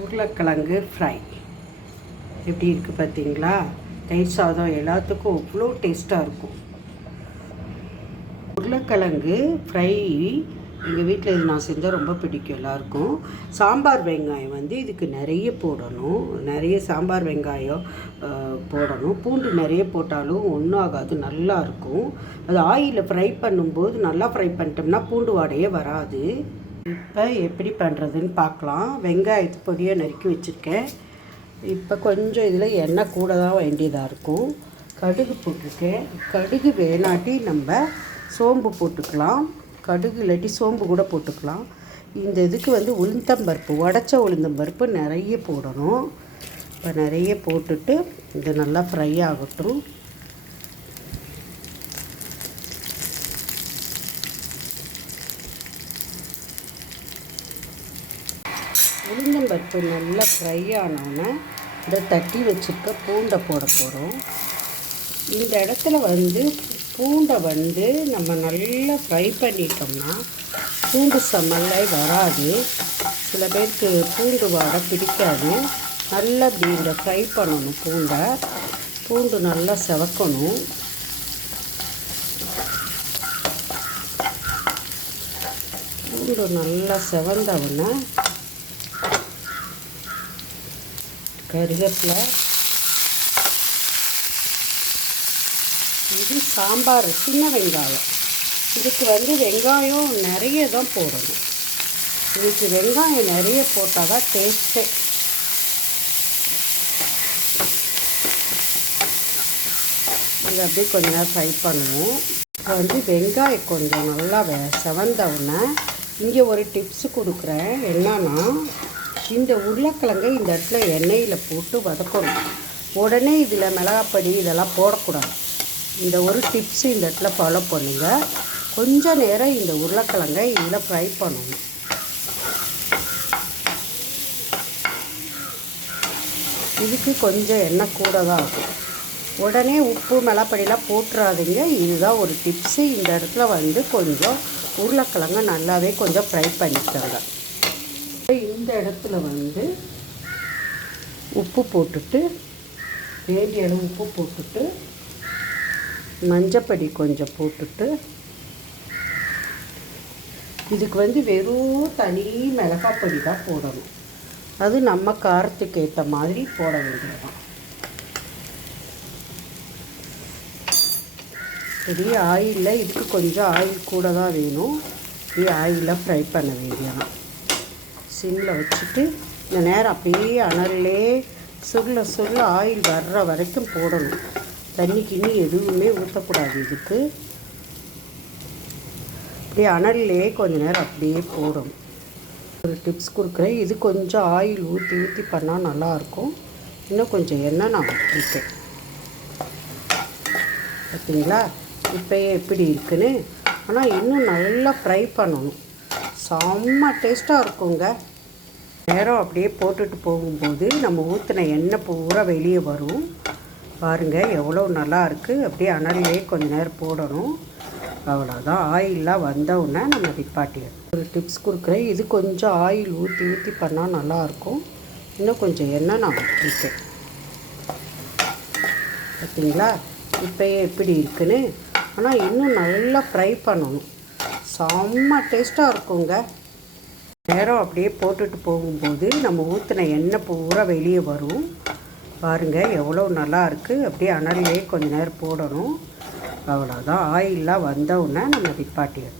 உருளைக்கிழங்கு ஃப்ரை எப்படி இருக்குது பார்த்தீங்களா? தயிர் சாதம் எல்லாத்துக்கும் அவ்வளோ டேஸ்ட்டாக இருக்கும். உருளைக்கிழங்கு ஃப்ரை எங்கள் வீட்டில் இது நான் செஞ்சால் ரொம்ப பிடிக்கும் எல்லாருக்கும். சாம்பார் வெங்காயம் வந்து இதுக்கு நிறைய போடணும். நிறைய சாம்பார் வெங்காயம் போடணும். பூண்டு நிறைய போட்டாலும் ஒன்றும் ஆகாது நல்லாயிருக்கும் அது ஆயிலில் ஃப்ரை பண்ணும்போது நல்லா ஃப்ரை பண்ணிட்டோம்னா பூண்டு வாடையே வராது. இப்போ எப்படி பண்ணுறதுன்னு பார்க்கலாம். வெங்காயத்து பொடியை நறுக்கி வச்சுருக்கேன். இப்போ கொஞ்சம் இதில் எண்ணெய் கூட தான் வேண்டியதாக இருக்கும். கடுகு போட்டிருக்கேன். கடுகு வேணாட்டி நம்ம சோம்பு போட்டுக்கலாம். கடுகு இல்லாட்டி சோம்பு கூட போட்டுக்கலாம். இந்த இதுக்கு வந்து உளுந்தம்பருப்பு உடச்ச உளுந்தம்பருப்பு நிறைய போடணும். இப்போ நிறைய போட்டுட்டு இது நல்லா ஃப்ரை ஆகட்டும். உளுந்தம்பருப்பு நல்லா ஃப்ரை ஆனோன்னே இதை தட்டி வச்சுருக்க பூண்டை போட போகிறோம். இந்த இடத்துல வந்து பூண்டை வந்து நம்ம நல்லா ஃப்ரை பண்ணிட்டோம்னா பூண்டு சம்மல்லை வராது. சில பேருக்கு பூண்டு வாடை பிடிக்காது. நல்லா இப்படி இந்த ஃப்ரை பண்ணணும் பூண்டை. பூண்டு நல்லா செவக்கணும். பூண்டு நல்லா செவந்தவுடனே கருவேப்பிலை. இது சாம்பார் சின்ன வெங்காயம். இதுக்கு வந்து வெங்காயம் நிறைய தான் போடணும். இதுக்கு வெங்காயம் நிறைய போட்டால் தான் டேஸ்ட்டே இதை அப்படியே கொஞ்ச நேரம் ஃப்ரை பண்ணுவோம். இப்போ வந்து வெங்காயம் கொஞ்சம் நல்லா செவந்த உடனே இங்கே ஒரு டிப்ஸு கொடுக்குறேன். என்னன்னா இந்த உருளைக்கிழங்கை இந்த இடத்துல எண்ணெயில் போட்டு வதக்கணும். உடனே இதில் மிளகாப்பொடி இதெல்லாம் போடக்கூடாது. இந்த ஒரு டிப்ஸு இந்த இடத்துல ஃபாலோ பண்ணுங்கள் கொஞ்ச நேரம் இந்த உருளைக்கிழங்கை இதில் ஃப்ரை பண்ணணும். இதுக்கு கொஞ்சம் எண்ணெய் கூட தான் ஆகும். உடனே உப்பு மிளப்படிலாம் போட்டுறாதீங்க. இதுதான் ஒரு டிப்ஸு இந்த இடத்துல வந்து கொஞ்சம் உருளைக்கிழங்கு நல்லாவே கொஞ்சம் ஃப்ரை பண்ணிக்கோங்க. இடத்துல வந்து உப்பு போட்டுட்டு வேண்டிய அளவு உப்பு போட்டுட்டு மஞ்சப்பொடி கொஞ்சம் போட்டுட்டு இதுக்கு வந்து வெறும் தனி மிளகாய் பொடி தான் போடணும். அது நம்ம காரத்துக்கு ஏற்ற மாதிரி போட வேண்டியதுதான். சரி ஆயிலில் இதுக்கு கொஞ்சம் ஆயில் கூட தான் வேணும். இது ஆயிலில் ஃப்ரை பண்ண வேண்டியதான் சிம்மில் வச்சுட்டு இந்த நேரம் அப்படியே அனல்லே சுருள சுருள ஆயில் வர்ற வரைக்கும் போடணும். தண்ணி கிண்ணி எதுவுமே ஊற்றக்கூடாது இதுக்கு. அப்படியே அனல்லே கொஞ்ச நேரம் அப்படியே போடணும். ஒரு டிப்ஸ் கொடுக்குறேன். இது கொஞ்சம் ஆயில் ஊற்றி ஊற்றி பண்ணால் நல்லாயிருக்கும் இன்னும் கொஞ்சம் எண்ணெய் நான் ஊற்றிருக்கேன் பார்த்தீங்களா இப்போயே எப்படி இருக்குன்னு. ஆனால் இன்னும் நல்லா ஃப்ரை பண்ணணும். செம்ம டேஸ்ட்டாக இருக்குங்க. நேரம் அப்படியே போட்டுட்டு போகும்போது நம்ம ஊற்றின எண்ணெய் பூரா வெளியே வரும். பாருங்கள் எவ்வளோ நல்லா இருக்குது அப்படியே அனல்லே கொஞ்சம் நேரம் போடணும். அவ்வளோதான் ஆயிலெலாம் வந்தவுடனே நம்ம நிப்பாட்டிடணும். ஒரு டிப்ஸ் கொடுக்குறேன். இது கொஞ்சம் ஆயில் ஊற்றி ஊற்றி பண்ணால் நல்லாயிருக்கும் இன்னும் கொஞ்சம் எண்ணெய் நான் ஊற்றிருக்கேன் பார்த்தீங்களா இப்போயே எப்படி இருக்குன்னு. ஆனால் இன்னும் நல்லா ஃப்ரை பண்ணணும். செம்ம டேஸ்ட்டாக இருக்குங்க. நேரம் அப்படியே போட்டுட்டு போகும்போது நம்ம ஊற்றின எண்ணெய் பூரா வெளியே வரும். பாருங்கள் எவ்வளோ நல்லா இருக்குது அப்படியே அனல்லே கொஞ்சம் நேரம் போடணும். அவ்வளோதான் ஆயிலெலாம் வந்தவுடனே நம்ம நிப்பாட்டிடணும்.